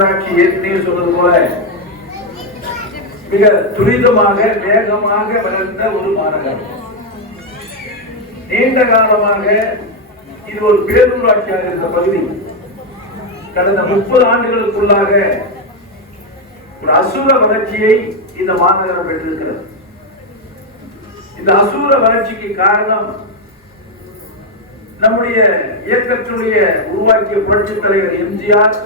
மாநகராட்சி ஏற்கனவே சொன்னது போல மிக துரிதமாக வேகமாக வளர்ந்த ஒரு மாநகரம். நீண்ட காலமாக இது ஒரு பேரூராட்சியாக இருந்த பகுதி. கடந்த முப்பது ஆண்டுகளுக்குள்ளாக ஒரு அசுர வளர்ச்சியை இந்த மாநகரம் பெற்றிருக்கிறது. இந்த அசுர வளர்ச்சிக்கு காரணம் நம்முடைய இயக்கத்தினுடைய உருவாக்கிய புரட்சி தலைவர் எம்ஜிஆர்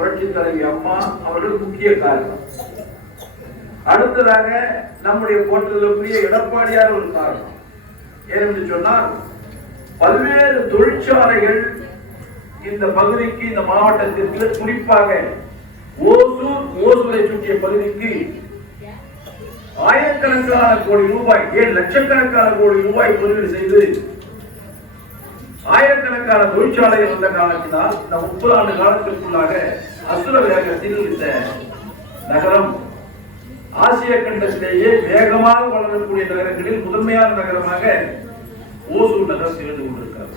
புரட்சி தலைவி அம்மா அவர்கள் முக்கிய காரணம். அடுத்ததாக நம்முடைய போற்றலுக்குரிய எடப்பாடியார் ஒரு காரணம். ஏனென்று சொன்னால் பல்வேறு தொழிற்சாலைகள் இந்த பகுதிக்கு இந்த மாவட்டத்திற்கு குறிப்பாக ஓசூர் ஓசூரை சுற்றிய பகுதிக்கு ஆயிரக்கணக்கான கோடி ரூபாய் ஏன் லட்சக்கணக்கான கோடி ரூபாய் முதலீடு செய்து ஆயிரக்கணக்கான தொழிற்சாலைகள் வந்த காலத்தினால் இந்த முப்பது ஆண்டு காலத்திற்குள்ளாக அசுர வேகத்தில் இந்த நகரம். ஆசிய கண்டத்திலேயே வேகமாக வளரக்கூடிய நகரங்களில் முதன்மையான நகரமாக ஓசூர் நகரம் திகழ்ந்து கொண்டிருக்கிறது.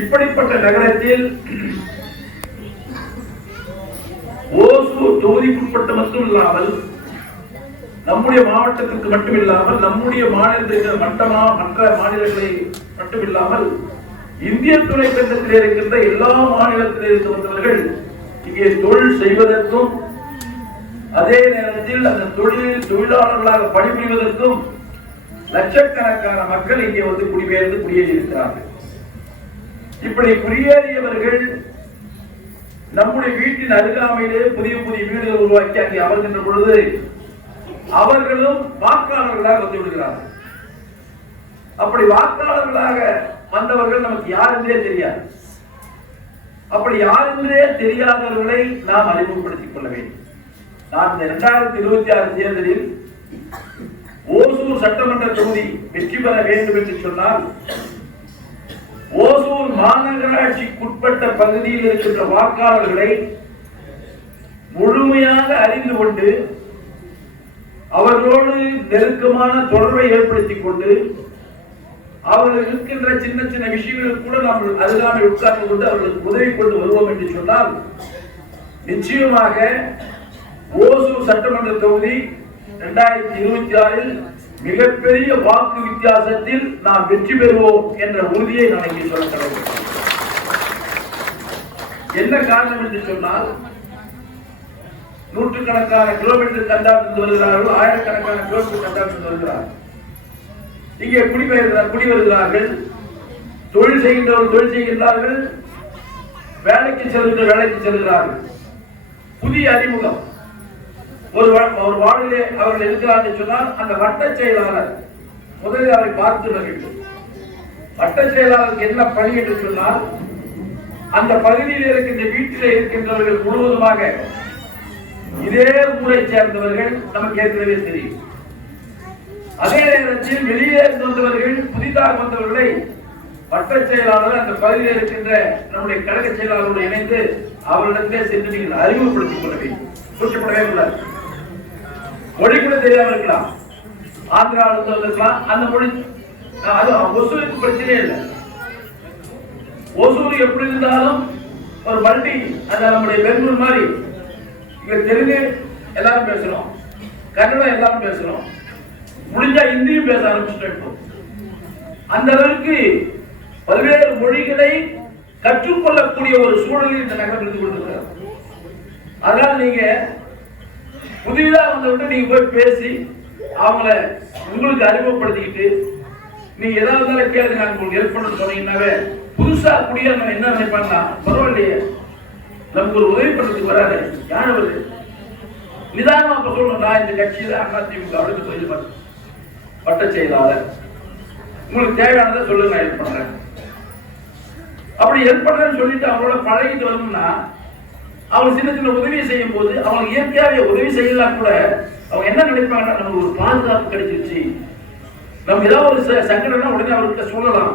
இப்படிப்பட்ட நகரத்தில் ஓசூர் தொகுதிக்குட்பட்டு மட்டும் இல்லாமல் நம்முடைய மாவட்டத்திற்கு மட்டுமில்லாமல் நம்முடைய மாநிலத்தில் மட்டமா மற்ற மாநிலங்களை மட்டுமில்லாமல் இந்திய துணைக்கண்டத்தில் இருக்கின்ற எல்லா மாநிலத்தில் இருந்தவர்கள் இங்கே தொழில் செய்வதற்கும் அதே நேரத்தில் அந்த தொழிலில் தொழிலாளர்களாக பணிபுரிவதற்கும் லட்சக்கணக்கான மக்கள் இங்கே வந்து குடிபெயர்ந்து குடியேறியிருக்கிறார்கள். இப்படி குடியேறியவர்கள் நம்முடைய வீட்டின் அருகாமையிலே புதிய புதிய வீடுகள் உருவாக்கி அங்கே அமர்கின்ற பொழுது அவர்களும் வாக்காளர்களாக வந்து விடுகிறார்கள். அப்படி வாக்காளர்களாக வந்தவர்கள் நமக்கு யாருன்றே தெரியாது. அப்படி யாருன்றே தெரியாதவர்களை நாம் அறிமுகப்படுத்திக் கொள்ள வேண்டும். நான் இந்த இரண்டாயிரத்தி இருபத்தி ஆறு தேர்தலில் ஓசூர் சட்டமன்ற தொகுதி வெற்றி பெற வேண்டும் என்று சொன்னால் ஓசூர் மாநகராட்சிக்குட்பட்ட பகுதியில் இருக்கின்ற வாக்காளர்களை முழுமையாக அறிந்து கொண்டு அவர்களோடு நெருக்கமான தொடர்பை ஏற்படுத்திக் கொண்டு அவர்கள் இருக்கின்ற சின்ன சின்ன விஷயங்களுக்கு கூட நாம் அருகாமை உட்கார்ந்து கொண்டு அவர்களுக்கு உதவி கொண்டு வருவோம் என்று சொன்னால் நிச்சயமாக ஓசூர் சட்டமன்ற தொகுதி இரண்டாயிரத்தி இருபத்தி ஆறில் மிகப்பெரிய வாக்கு வித்தியாசத்தில் நாம் வெற்றி பெறுவோம் என்ற உறுதியை நான் இங்கே சொல்ல கடவுள். என்ன காரணம் என்று சொன்னால் நூற்றுக்கணக்கான கிலோமீட்டர் கண்டாந்து வருகிறார்கள் ஆயிரக்கணக்கான கிலோமீட்டர் கண்டாந்து வருகிறார்கள். இங்கே குடிபெயர் குடி வருகிறார்கள் தொழில் செய்கின்றவர்கள் தொழில் செய்கின்றார்கள். வேலைக்கு செல்கின்ற வேலைக்கு செல்கிறார்கள். புதிய அறிமுகம். ஒரு வா- ஒரு வாழ்விலே அவர்கள் இருக்கிறார்கள் சொன்னால் அந்த வட்ட செயலாளர் முதலில் அவரை பார்த்து வர வேண்டும் வட்ட செயலாளருக்கு என்ன பணி என்று சொன்னால் அந்த பகுதியில் இருக்கின்ற வீட்டில் இருக்கின்றவர்கள் முழுவதுமாக இதே ஊரை சேர்ந்தவர்கள் நமக்கு ஏற்கனவே தெரியும். அதே நேரத்தில் வெளியே இருந்து வந்தவர்கள் புதிதாக வந்தவர்களை வட்ட செயலாளர் அந்த பகுதியில் இருக்கின்ற நம்முடைய கழக செயலாளரோடு இணைந்து அவர்களிடத்தே சென்று நீங்கள் அறிமுகப்படுத்திக் கொள்ள வேண்டும். கூச்சப்படவே கூடாது. மொழி கூட தெரியாம இருக்கலாம். ஆந்திரா இருந்து வந்திருக்கலாம். அந்த மொழி அது ஒசூருக்கு பிரச்சனையே இல்லை. ஒசூர் எப்படி இருந்தாலும் ஒரு மல்டி அந்த நம்முடைய பெங்களூர் மாதிரி இங்க தெலுங்கு எல்லாரும் பேசுறோம் கன்னடம் எல்லாரும் பேசுறோம் முடிஞ்சா இந்தியும் பேச ஆரம்பிச்சுட்டோம் இப்போ. அந்த அளவுக்கு பல்வேறு மொழிகளை கற்றுக்கொள்ளக்கூடிய ஒரு சூழலில் இந்த நகரம் இருந்து கொண்டிருக்கிறார் அதனால நீங்க புதிதாக வந்தவங்க நீங்க போய் பேசி அவங்கள உங்களுக்கு அறிமுகப்படுத்திக்கிட்டு நீங்க எதாவது இருந்தாலும் கேளுங்க நான் உங்களுக்கு ஹெல்ப் பண்ண சொன்னீங்கன்னாவே புதுசா குடியாம என்ன நினைப்பாங்கன்னா பரவாயில்லையே. நமக்கு ஒரு உதவி பண்றதுக்கு வராது. யார் வருது நிதானமா சொல்லணும் நான் இந்த கட்சியில அதிமுக திமுக சொல்லி சொல்லி வட்ட செயலாளர் உங்களுக்கு தேவையானதை சொல்லுங்க நான் ஹெல்ப் பண்றேன். அப்படி ஹெல்ப் பண்றேன்னு சொல்லிட்டு அவங்களோட பழகிட்டு வரணும்னா அவங்க சின்ன சின்ன உதவி செய்யும் போது அவங்க இயற்கையாவே உதவி செய்யலாம் கூட அவங்க என்ன நினைப்பாங்கன்னா நமக்கு ஒரு பாதுகாப்பு கிடைச்சிருச்சு. நம்ம ஏதாவது ஒரு சங்கடம்னா உடனே அவர்கிட்ட சொல்லலாம்.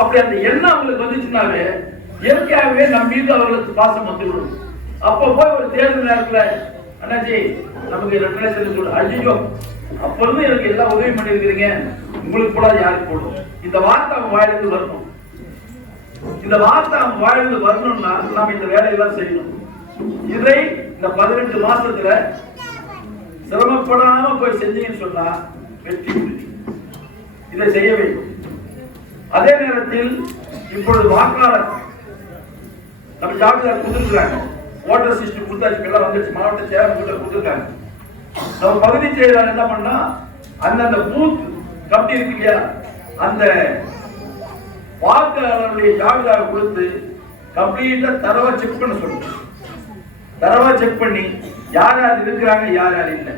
அப்படி அந்த எண்ணம் அவங்களுக்கு வந்துச்சுனாவே இயற்கையாகவே நம் மீது அவர்களுக்கு பாசம் வந்துவிடும். அப்போ போய் ஒரு தேர்தல் நேரத்துல அண்ணாச்சி நமக்கு ரெண்டு லட்சம் ஐயோ அப்பொழுது எனக்கு எல்லா உதவி பண்ணிருக்கிறீங்க உங்களுக்கு கூட யாருக்கு போடும். இந்த வார்த்தை அவங்க வாயிலிருந்து வரணும். இந்த வார்த்தை அவங்க வாயிலிருந்து வரணும்னா நம்ம இந்த வேலையெல்லாம் செய்யணும். இதை இந்த பதினெட்டு மாசத்துல சிரமப்படாம போய் செஞ்சீங்கன்னு சொன்னா வெற்றி இதை செய்ய வேண்டும். அதே நேரத்தில் இப்பொழுது வாக்காளர் நம்ம ஜாமிதார் கொடுத்துருக்காங்க ஓட்டர் சிஸ்டம் கொடுத்தாச்சு எல்லாம் வந்துச்சு மாவட்ட சேவை கொடுத்துருக்காங்க. நம்ம பகுதி செயலாளர் என்ன பண்ணா அந்தந்த பூத் கமிட்டி இருக்கு இல்லையா அந்த வாக்காளருடைய ஜாபிதாவை கொடுத்து கம்ப்ளீட்டா தரவா செக் பண்ண சொல்லுங்க தரவா செக் பண்ணி யார் யார் இருக்கிறாங்க யார் யார் இல்லை.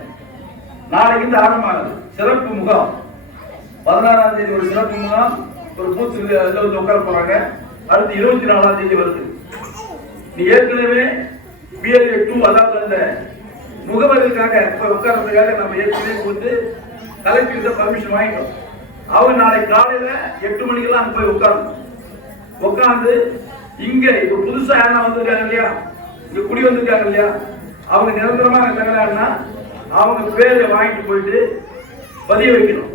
நாளைக்கு இருந்து ஆரம்பமாகுது சிறப்பு முகாம். பதினாறாம் தேதி ஒரு சிறப்பு முகாம். ஒரு பூத்து இதுல வந்து உட்கார போறாங்க. அடுத்து இருபத்தி நாலாம் தேதி வருது. நீ ஏற்கனவே பிஎல்ஏ டூ அதாவது அந்த முகவர்களுக்காக இப்ப உட்கார்றதுக்காக நம்ம ஏற்கனவே கொடுத்து கலெக்டர் பர்மிஷன் வாங்கிட்டோம். அவங்க நாளைக்கு காலையில எட்டு மணிக்கெல்லாம் அங்கே போய் உட்காரணும். உட்காந்து இங்க இப்ப புதுசா யாரா வந்திருக்காங்க இல்லையா? இங்க குடி வந்திருக்காங்க இல்லையா? அவங்க நிரந்தரமா அங்க அவங்க பேரை வாங்கிட்டு போயிட்டு பதிய வைக்கணும்.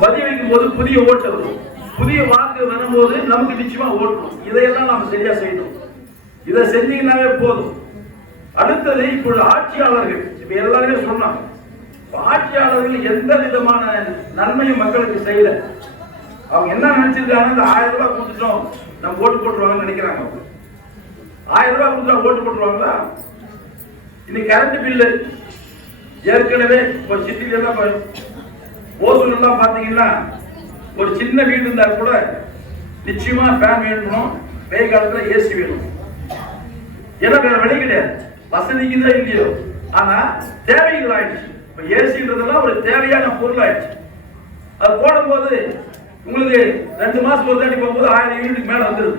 பதிய வைக்கும் போது புதிய ஓட்டு வரும். புதிய வாக்கு வரும்போது நமக்கு நிச்சயமா ஓட்டணும். இதையெல்லாம் நாம சரியா செய்யணும். இதை செஞ்சீங்கன்னாவே போதும். அடுத்தது இப்பொழுது ஆட்சியாளர்கள் இப்ப எல்லாருமே சொன்னாங்க ஆட்சியாளர்கள் எந்த விதமான நன்மையும் மக்களுக்கு செய்யல. அவங்க என்ன நினைச்சிருக்காங்க? இந்த ஆயிரம் ரூபாய் கொடுத்துட்டோம் நம்ம ஓட்டு போட்டுருவாங்கன்னு நினைக்கிறாங்க அவங்க. ஆயிரம் ரூபாய் கொடுத்தா ஓட்டு போட்டுருவாங்களா? இன்னைக்கு கரண்ட் பில்லு ஏற்கனவே ஒரு சிட்டில எல்லாம் ஓசூர் எல்லாம் பாத்தீங்கன்னா ஒரு சின்ன வீடு இருந்தா கூட நிச்சயமா ஃபேன் வேணும் வெயில் காலத்துல ஏசி வேணும். ஏன்னா வேற வழி கிடையாது. வசதிக்கு தான் இல்லையோ? ஆனா தேவைகள் ஆயிடுச்சு இப்ப ஏசின்றதெல்லாம் ஒரு தேவையான பொருள் ஆயிடுச்சு அது போடும்போது உங்களுக்கு ரெண்டு மாசம் ஒரு தாண்டி போகும்போது ஆயிரம் யூனிட்டுக்கு மேல வந்துருது.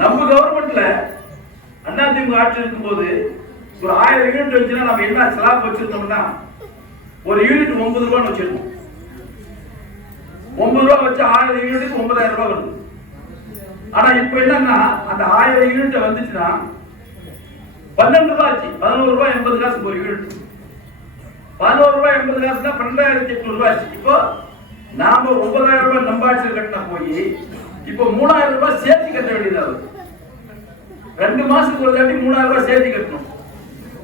நம்ம கவர்மெண்ட்ல அதிமுக ஆட்சி இருக்கும்போது ஒரு ஆயிரம் யூனிட் வச்சுன்னா நம்ம என்ன ஸ்லாப் வச்சிருந்தோம்னா ஒரு யூனிட் ஒன்பது ரூபான்னு வச்சிருக்கோம் ஒன்பது ரூபா வச்சு ஆயிரம் யூனிட்டுக்கு ஒன்பதாயிரம் ரூபாய் வருது. ஆனா இப்ப என்னன்னா அந்த ஆயிரம் யூனிட் வந்துச்சுன்னா பன்னெண்டு ரூபாய் ஆச்சு. பதினோரு ரூபாய் எண்பது காசு ஒரு யூனிட் பதினோரு ரூபாய் எண்பது காசுனா பன்னெண்டாயிரத்தி எட்நூறு ரூபாய் ஆச்சு. இப்போ நாம ஒன்பதாயிரம் ரூபாய் நம்பாட்சியில் கட்டினா போய் இப்போ மூணாயிரம் ரூபாய் சேர்த்து கட்ட வேண்டியதா வருது ரெண்டு மாசத்துக்கு ஒரு தாட்டி மூணாயிரம் ரூபாய் சேர்த்து கட்டணும்.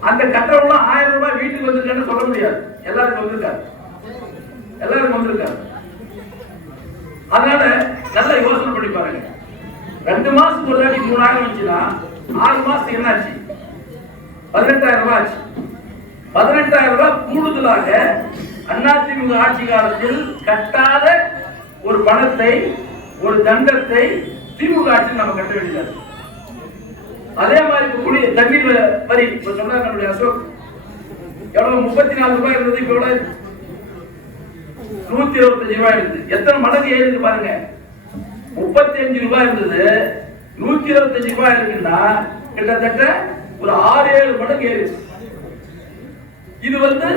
அந்த கட்டணம்ல ஆயிரம் ரூபாய் வீட்டுக்கு வந்திருக்கான்னு சொல்ல முடியாது. எல்லாருக்கும் வந்திருக்காரு. எல்லாருக்கும் வந்திருக்காரு. அதனால நல்லா யோசனை பண்ணி பாருங்க. ரெண்டு மாசத்துக்கு ஒரு தாட்டி மூணாயிரம் வச்சுன்னா ஆறு மாசத்துக்கு என்ன ஆச்சு பதினெட்டாயிரம் ரூபாய் ஆச்சு. பதினெட்டாயிரம் ரூபாய் கூடுதலாக அதிமுக ஆட்சி காலத்தில் கட்டாத ஒரு பணத்தை ஒரு தண்டத்தை திமுக ஆட்சியில் நம்ம கட்ட வேண்டியது அதே மாதிரி கூடிய தண்ணீர் வரி இப்ப சொன்னாங்க நம்முடைய அசோக். எவ்வளவு? முப்பத்தி நாலு ரூபாய் இருந்தது இப்ப எவ்வளவு? நூத்தி இருபத்தஞ்சு ரூபாய் இருந்தது. எத்தனை மடங்கு ஏறிருக்கு பாருங்க. முப்பத்தி அஞ்சு ரூபாய் இருந்தது. நூத்தி இருபத்தஞ்சு ரூபாய் இருக்குன்னா கிட்டத்தட்ட ஒரு ஆறு ஏழு மடங்கு ஏறிச்சு இது வந்து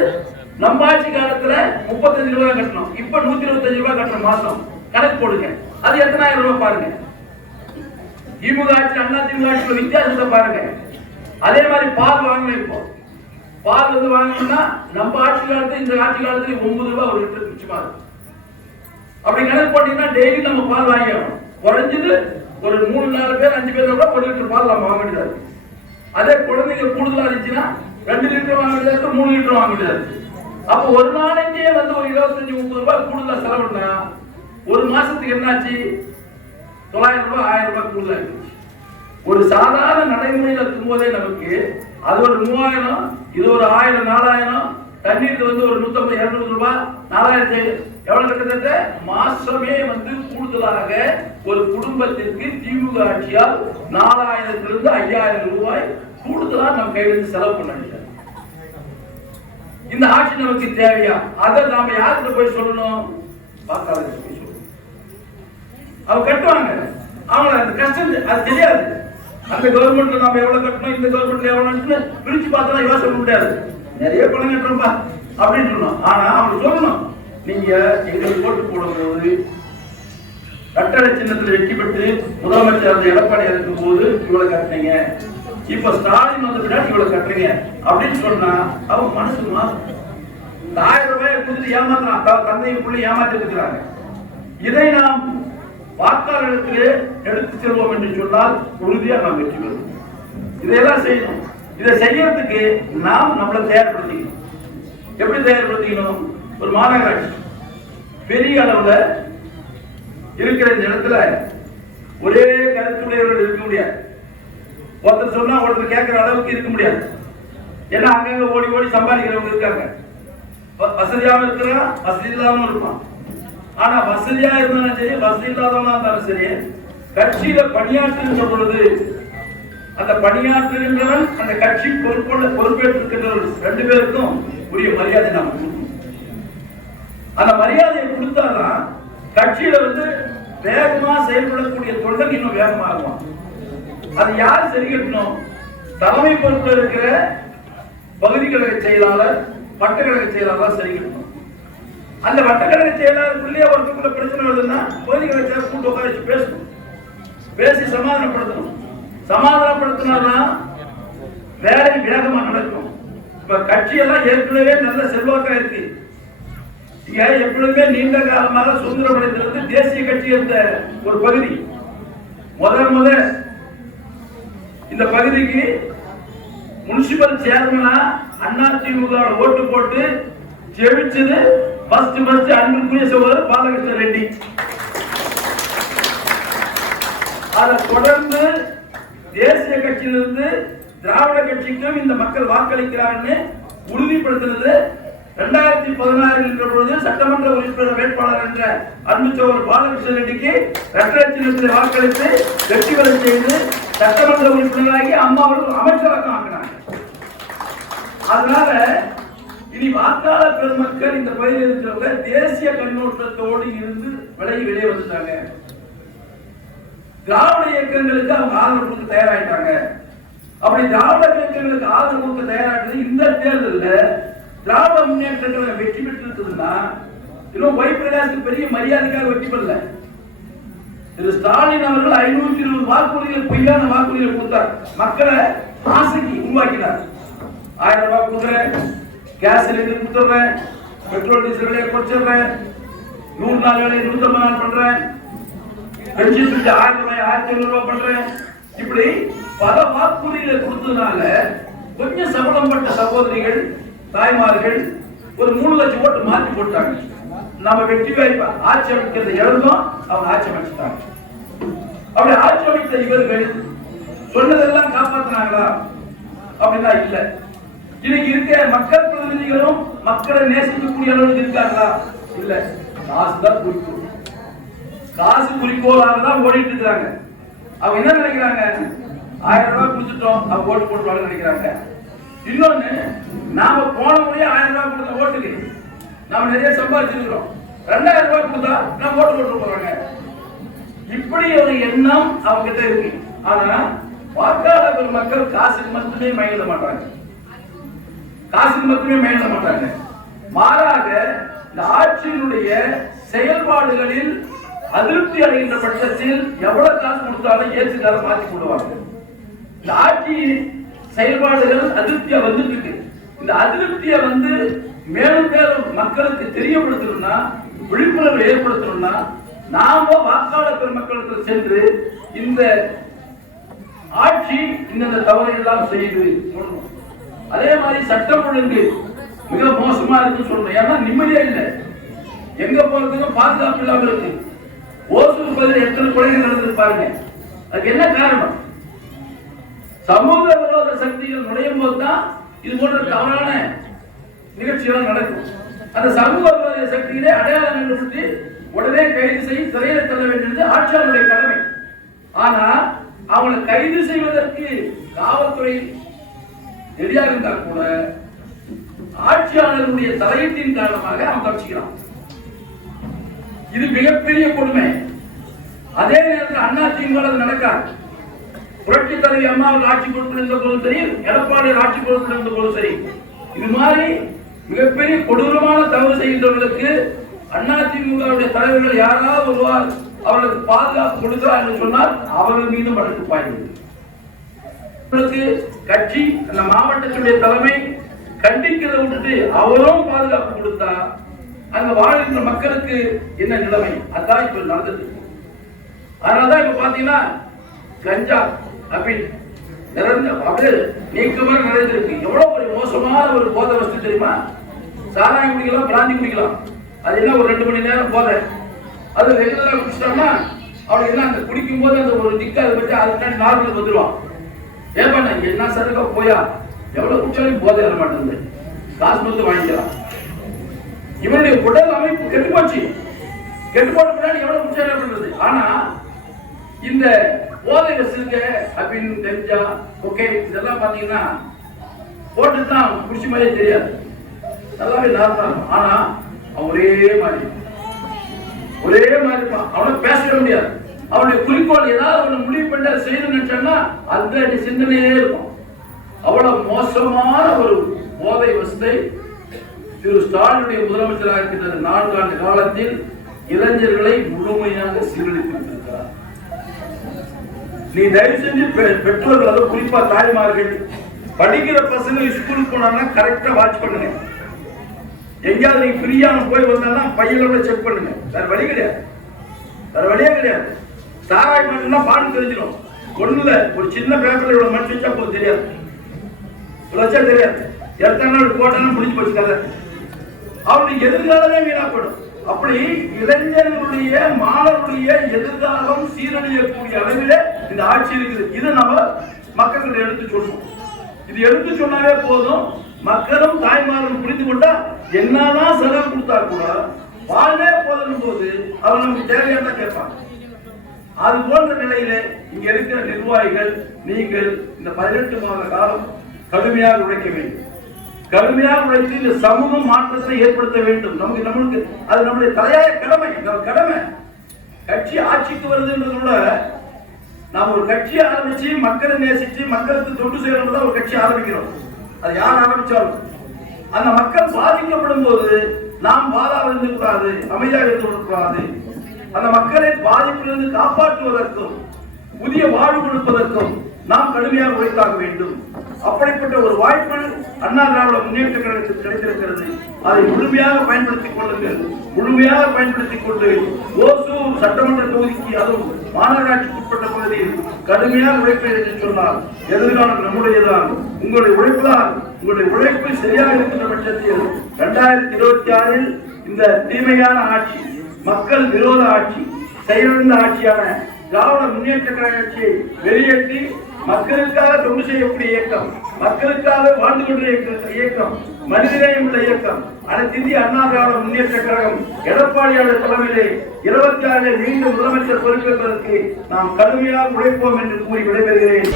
நம்ம ஆட்சி காலத்துல முப்பத்தஞ்சு ரூபாய் கட்டணும். இப்ப நூத்தி இருபத்தஞ்சு ரூபாய் கட்டணும் மாசம். கணக்கு போடுங்க. அது எத்தனாயிரம் ரூபாய் பாருங்க. திமுக ஆட்சி அண்ணா திமுக ஆட்சியில் வித்தியாசத்தை பாருங்க. அதே மாதிரி பால் வாங்கணும் இப்போ. பால் வந்து வாங்கணும்னா நம்ம ஆட்சி காலத்துல இந்த ஆட்சி காலத்துல ஒன்பது ரூபாய் ஒரு லிட்டர் மிச்சமா இருக்கு அப்படி கணக்கு போட்டீங்கன்னா டெய்லி நம்ம பால் வாங்கிடணும். குறைஞ்சது ஒரு மூணு நாலு பேர் அஞ்சு பேர் கூட ஒரு லிட்டர் பால் நம்ம வாங்க வேண்டியதா இருக்கு. அதே குழந்தைங்க கூடுதலா இருந்துச்சுன்னா ரெண்டு லிட்டர் வாங்க முடியாது மூணு லிட்டர் வாங்க முடியாது. அப்ப அப்போ ஒரு நாளைக்கே வந்து ஒரு இருபத்தஞ்சு முப்பது ரூபாய் கூடுதலா செலவுனா ஒரு மாசத்துக்கு என்னாச்சு? தொள்ளாயிரம் ரூபாய் ஆயிரம் ரூபாய் கூடுதலா இருந்துச்சு ஒரு சாதாரண நடைமுறையில் இருக்கும்போதே நமக்கு அது ஒரு மூவாயிரம் இது ஒரு ஆயிரம் நாலாயிரம் தண்ணீருக்கு வந்து ஒரு நூத்தம்பது இருநூறு ரூபாய் நாலாயிரத்தி எவ்வளவு கிட்டத்தட்ட மாசமே வந்து கூடுதலாக ஒரு குடும்பத்திற்கு திமுக ஆட்சியால் நாலாயிரத்திலிருந்து ஐயாயிரம் ரூபாய் கூடுதலா நம்ம கையில இருந்து செலவு பண்ண வேண்டியது இந்த ஆட்சி நமக்கு தேவையா? அதை நாம யாருக்கு போய் சொல்லணும்? வாக்காளருக்கு போய் சொல்லணும். அவங்க கட்டுவாங்க. அவங்க அந்த கஷ்டம் அது தெரியாது. அந்த கவர்மெண்ட்ல நாம எவ்வளவு கட்டணும் இந்த கவர்மெண்ட்ல எவ்வளவுன்னு பிரிச்சு பார்த்தா யோசனை முடியாது. நிறைய பணம் கட்டுறோம்பா அப்படின்னு சொன்னோம் ஆனா அவங்க சொல்லணும் நீங்க எங்களுக்கு ஓட்டு போடும்போது கட்டளை சின்னத்தில் வெற்றி பெற்று முதலமைச்சர் அந்த எடப்பாடி இருக்கும் போது இவ்வளவு கட்டுறீங்க இப்ப ஸ்டாலின் வந்த பின்னாடி இவ்வளவு கட்டுறீங்க அப்படின்னு சொன்னா அவங்க மனசு மாறும். ஆயிரம் ரூபாயை கொடுத்து ஏமாத்துறான். த- தந்தையும் புள்ளி ஏமாத்தி இருக்கிறாங்க. இதை நாம் வாக்காளர்களுக்கு எடுத்து செல்வோம் என்று சொன்னால் உறுதியாக நாம் வெற்றி பெறுவோம். இதையெல்லாம் செய்யணும். இதை செய்யறதுக்கு நாம் நம்மளை தயார்படுத்திக்கணும். எப்படி தயார்படுத்திக்கணும்? ஒரு மாநகராட்சி. பெரிய அளவுல இருக்கிற இந்த இடத்துல ஒரே கருத்துடையவர்கள் இருக்க முடியாது. ஒருத்தர் சொன்னா ஒருத்தர் கேட்கிற அளவுக்கு இருக்க முடியாது. ஏன்னா அங்கங்க ஓடி ஓடி சம்பாதிக்கிறவங்க இருக்காங்க. வசதியாகவும் இருக்கிறான் வசதி இல்லாமல் இருப்பான். ஆனா வசதியா இருந்தாலும் சரி வசதி இல்லாதவனா இருந்தாலும் சரி கட்சியில பணியாற்றுகின்ற பொழுது அந்த பணியாற்றுகின்றவன் அந்த கட்சி பொறுப்புள்ள பொறுப்பேற்றிருக்கின்றவர்கள் ரெண்டு பேருக்கும் உரிய மரியாதை நாம் கொடுக்கணும். அந்த மரியாதையை கொடுத்தாதான் கட்சியில வந்து வேகமா செயல்படக்கூடிய தொண்டர் இன்னும் வேகமாகும் அது யார் சரி கட்டணும்? தலைமை பொறுப்பில் இருக்கிற பகுதி கழக செயலாளர் வட்டக்கழக செயலாளர் சரி கட்டணும். அந்த வட்டக்கழக செயலாளருக்குள்ளேயே ஒருத்தருக்குள்ள பிரச்சனை வருதுன்னா பகுதி கழக செயலாளர் கூட்டு உட்கார வச்சு பேசணும். பேசி சமாதானப்படுத்தணும். சமாதானப்படுத்தினா வேலை வேகமா நடக்கும். இப்ப கட்சியெல்லாம் ஏற்கனவே நல்ல செல்வாக்கா இருக்கு. இங்க எப்பொழுதுமே நீண்ட காலமாக சுதந்திரமடைந்திருந்து தேசிய கட்சி இருந்த ஒரு பகுதி. முதல் முத இந்த பகுதிக்கு முனிசிபல் சேர்மனா அண்ணா திமுக ஓட்டு போட்டு ஜெயிச்சது ஃபர்ஸ்ட் ஃபர்ஸ்ட் அன்புக்குரிய சகோதரர் பாலகிருஷ்ண ரெட்டி. அதை தொடர்ந்து தேசிய கட்சியிலிருந்து திராவிட கட்சிக்கும் இந்த மக்கள் வாக்களிக்கிறார்கள் உறுதிப்படுத்தினது இரண்டாயிரத்தி பதினாறில் என்ற பொழுது சட்டமன்ற உறுப்பினர் வேட்பாளர் என்ற அன்புச்சோர் பாலகிருஷ்ண ரெட்டிக்கு இரட்டை சின்னத்தில் வாக்களித்து வெற்றி பெற செய்து சட்டமன்ற உறுப்பினராகி அம்மா அவர்கள் அமைச்சராக ஆக்கினாங்க. அதனால இனி வாக்காளர் பெருமக்கள் இந்த பகுதியில் இருக்கிறவங்க தேசிய கண்ணோட்டத்தோடு இருந்து விலகி வெளியே வந்துட்டாங்க. திராவிட இயக்கங்களுக்கு அவங்க ஆதரவு கொடுக்க தயாராயிட்டாங்க. அப்படி திராவிட இயக்கங்களுக்கு ஆதரவு கொடுக்க தயாராகிட்டது இந்த தேர்தலில் திராவிட முன்னேற்ற வெற்றி பெற்று இருக்குதுன்னா இன்னும் ஒய் பிரகாசுக்கு பெரிய மரியாதைக்காக வெற்றி பெறல. திரு ஸ்டாலின் அவர்கள் ஐநூத்தி இருபது வாக்குறுதிகள் பொய்யான வாக்குறுதிகள் கொடுத்தார். மக்களை ஆசைக்கு உருவாக்கினார். ஆயிரம் ரூபாய் கொடுக்குறேன் கேஸ் சிலிண்டர் கொடுத்துட்றேன் பெட்ரோல் டீசல் விலையை குறைச்சிடுறேன் நூறு நாள் வேலையை நூற்றம்பது நாள் பண்றேன் பென்ஷன் துட்டு ஆயிரத்தி ரூபாய் ஆயிரத்தி ஐநூறு ரூபாய் பண்றேன். இப்படி பல வாக்குறுதிகளை கொடுத்ததுனால கொஞ்சம் சம்பளம்பட்ட சகோதரிகள் தாய்மார்கள் ஒரு மூணு லட்சம் ஓட்டு மாத்தி போட்டாங்க. நம்ம வெற்றி வாய்ப்பு ஆட்சி அமைக்கிறத எழுந்தோம் அவங்க ஆட்சி அமைச்சிட்டாங்க. அப்படி ஆட்சி அமைத்த இவர்கள் சொன்னதெல்லாம் காப்பாத்தினாங்களா? அப்படின்னா இல்ல. இன்னைக்கு இருக்க மக்கள் பிரதிநிதிகளும் மக்களை நேசிக்கக்கூடிய அளவுக்கு இருக்காங்களா? இல்ல. காசு தான் குறிக்கும் காசு குறிக்கோளாக தான் ஓடிட்டு இருக்காங்க அவங்க என்ன நினைக்கிறாங்க? ஆயிரம் ரூபாய் கொடுத்துட்டோம் அவங்க ஓட்டு போட்டுவாங்க நினைக்கிறாங்க. இன்னொன்னு நாம போன முறையே ஆயிரம் ரூபாய் கொடுத்த ஓட்டுக்கு. நாம நிறைய சம்பாதிச்சிருக்கிறோம். ரெண்டாயிரம் ரூபாய் கொடுத்தா நம்ம ஓட்டு போட்டு போறாங்க. இப்படி ஒரு எண்ணம் அவங்க கிட்ட இருக்கு. ஆனா வாக்காளர் மக்கள் காசுக்கு மட்டுமே மயங்கிட மாட்டாங்க காசுக்கு மட்டுமே மயங்கிட மாட்டாங்க மாறாக இந்த ஆட்சியினுடைய செயல்பாடுகளில் அதிருப்தி அடைகின்ற பட்சத்தில் எவ்வளவு காசு கொடுத்தாலும் ஏற்றுக்கார மாற்றி போடுவாங்க. இந்த ஆட்சி செயல்பாடுகள் அதிருப்தியா வந்துட்டு இருக்கு இந்த அதிருப்தியை வந்து மேலும் மேலும் மக்களுக்கு தெரியப்படுத்தணும்னா விழிப்புணர்வு ஏற்படுத்தணும்னா நாம வாக்காளர் பெருமக்களுக்கு சென்று இந்த ஆட்சி இந்த தவறை எல்லாம் செய்யுது சொல்லணும் அதே மாதிரி சட்டம் ஒழுங்கு மிக மோசமா இருக்குன்னு சொல்லணும். ஏன்னா நிம்மதியா இல்லை. எங்க போறதுக்கும் பாதுகாப்பு இல்லாமல் இருக்கு. ஓசூர் பகுதியில் எத்தனை கொலைகள் நடந்தது பாருங்க. அதுக்கு என்ன காரணம்? சமூக விரோத சக்திகள் நுழையும் போது தான் இது போன்ற தவறான நிகழ்ச்சிகள் நடக்கும். அந்த சமூக விரோத சக்திகளே அடையாளம் கண்டுபிடித்து உடனே கைது செய்து சிறையில் தள்ள வேண்டியது ஆட்சியாளருடைய கடமை. ஆனா அவங்களை கைது செய்வதற்கு காவல்துறை ரெடியாக இருந்தால் கூட ஆட்சியாளருடைய தலையீட்டின் காரணமாக அவன் தப்பிச்சுக்கிறான். இது மிகப்பெரிய கொடுமை. அதே நேரத்தில் அண்ணா திமுக நடக்காது. புரட்சி தலைவி அம்மாவில் ஆட்சி கொடுத்திருந்த போது சரி எடப்பாடி ஆட்சி கொடுத்திருந்த போது சரி. இது மாதிரி மிகப்பெரிய கொடூரமான தவறு செய்கின்றவர்களுக்கு அண்ணா திமுகவுடைய தலைவர்கள் யாராவது ஒருவார் அவர்களுக்கு பாதுகாப்பு கொடுக்கிறார் என்று சொன்னால் அவர்கள் மீதும் வழக்கு பாய்ந்தது கட்சி அந்த மாவட்டத்தினுடைய தலைமை கண்டிக்கிறத விட்டுட்டு அவரும் பாதுகாப்பு கொடுத்தா அங்க வாழ்கின்ற மக்களுக்கு என்ன நிலைமை? அதான் இப்ப நடந்துட்டு இருக்கு. அதனாலதான் இப்ப பாத்தீங்கன்னா கஞ்சா அப்படின்னு நிறைந்த அப்படியே நீக்கமா நிறைந்திருக்கு எவ்வளவு ஒரு மோசமான ஒரு போதை வஸ்து தெரியுமா? சாராயம் குடிக்கலாம் பிராந்தி குடிக்கலாம். அது என்ன ஒரு ரெண்டு மணி நேரம் போதை. அது ரெகுலரா குடிச்சிட்டோம்னா அவனுக்கு என்ன அந்த குடிக்கும் போது அந்த ஒரு திக்கு அதை பற்றி அதுக்கு நார்மல் வந்துடுவான் ஏன் பண்ண? என்ன சரக்கா போயா. எவ்வளவு குடிச்சாலும் போதை வர மாட்டேங்குது காசு வந்து வாங்கிக்கலாம். இவனுடைய உடல் அமைப்பு கெட்டு போச்சு கெட்டு போன பின்னாடி எவ்வளவு குடிச்சாலும் பண்றது ஆனா இந்த போதை வச்சிருக்க அப்படின்னு தெரிஞ்சா ஓகே இதெல்லாம் பாத்தீங்கன்னா போட்டு தான் குடிச்ச மாதிரியே தெரியாது. நல்லாவே நார்மல் ஆனா அவன் ஒரே மாதிரி ஒரே மாதிரி இருப்பான். அவனை பேசவே முடியாது. அவனுடைய குறிக்கோள் ஏதாவது ஒண்ணு முடிவு பண்ணி அதை செய்யணும்னு நினைச்சான்னா அந்த சிந்தனையே இருக்கும். அவ்வளவு மோசமான ஒரு போதை வசத்தை திரு ஸ்டாலினுடைய முதலமைச்சராக இருக்கின்ற நான்கு ஆண்டு காலத்தில் இளைஞர்களை முழுமையாக சீரழித்திருக்கிறார். நீ தயவு செஞ்சு பெ- பெற்றோர்கள் அதுவும் குறிப்பா தாய்மார்கள் படிக்கிற பசங்க ஸ்கூலுக்கு போனாங்கன்னா கரெக்டா வாட்ச் பண்ணுங்க. எங்கேயாவது நீங்க ஃப்ரீயான போய் வந்தாங்கன்னா பையனோட செக் பண்ணுங்க. வேற வழி கிடையாது. வேற வழியே கிடையாது. சாராய் மட்டும்னா பாடம் தெரிஞ்சிடும். ஒண்ணுல ஒரு சின்ன பேப்பர்ல இவ்வளவு மனுஷன் வச்சா தெரியாது. இவ்வளவு வச்சா தெரியாது. எத்தனை நாள் போட்டாலும் முடிஞ்சு போச்சு கதை. அவருடைய எதிர்காலமே வீணாப்படும் அப்படி இளைஞர்களுடைய மாணவர்களுடைய எதிர்காலம் சீரழியக்கூடிய அளவில் இந்த ஆட்சி இருக்குது. இதை நம்ம மக்கள்கிட்ட எடுத்து சொல்லணும் இது எடுத்து சொன்னாவே போதும். மக்களும் தாய்மாரும் புரிந்து கொண்டா என்னதான் செலவு கொடுத்தா கூட வாழ்வே போதும் போது அவன் நமக்கு தேவையான கேட்பாங்க. அது போன்ற நிலையில இங்க இருக்கிற நிர்வாகிகள் நீங்கள் இந்த பதினெட்டு மாத காலம் கடுமையாக உழைக்க வேண்டும். கடுமையாக உழைத்து இந்த சமூக மாற்றத்தை ஏற்படுத்த வேண்டும். நமக்கு நம்மளுக்கு அது நம்முடைய தலையாய கடமை நம்ம கடமை. கட்சி ஆட்சிக்கு வருதுன்றது கூட நாம் ஒரு கட்சி ஆரம்பிச்சு மக்களை நேசிச்சு மக்களுக்கு தொண்டு செய்யணும் தான் ஒரு கட்சி ஆரம்பிக்கிறோம். அது யார் ஆரம்பிச்சாலும். அந்த மக்கள் பாதிக்கப்படும் போது நாம் பாதா இருந்து கூடாது அமைதியாக இருந்து கூடாது அந்த மக்களை பாதிப்பிலிருந்து காப்பாற்றுவதற்கும் புதிய வாழ்வு கொடுப்பதற்கும் நாம் கடுமையாக உழைத்தாக வேண்டும். அப்படிப்பட்ட ஒரு வாய்ப்பு அண்ணா திராவிட முன்னேற்ற கழகத்துக்கு கிடைத்திருக்கிறது. அதை முழுமையாக பயன்படுத்திக் கொள்ளுங்கள் முழுமையாக பயன்படுத்திக் கொண்டு ஓசூர் சட்டமன்ற தொகுதிக்கு அதுவும் மாநகராட்சிக்கு உட்பட்ட பகுதியில் கடுமையாக உழைப்பை என்று சொன்னால் எதிர்காலம் நம்முடையதான் உங்களுடைய உழைப்புதான். உங்களுடைய உழைப்பு சரியாக இருக்கின்ற பட்சத்தில் இரண்டாயிரத்தி இருபத்தி ஆறில் இந்த தீமையான ஆட்சி மக்கள் விரோத ஆட்சி செயலிழந்த ஆட்சியான திராவிட முன்னேற்ற கழக ஆட்சியை வெளியேற்றி மக்களுக்காக தொண்டு செய்யக்கூடிய இயக்கம் மக்களுக்காக வாழ்ந்து கொண்ட இயக்கம் மனிதநேயம் உள்ள இயக்கம். அனைத்து இந்திய அண்ணா திராவிட முன்னேற்ற கழகம் எடப்பாடியாளர் தலைமையிலே இருபத்தி ஆறில் மீண்டும் முதலமைச்சர் பொறுப்பேற்பதற்கு நாம் கடுமையாக உழைப்போம் என்று கூறி விடைபெறுகிறேன்.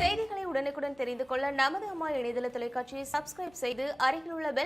செய்திகளை உடனுக்குடன் தெரிந்து கொள்ள நமது அம்மா இணையதள தொலைக்காட்சியை சப்ஸ்கிரைப் செய்து அருகில் உள்ள பெல்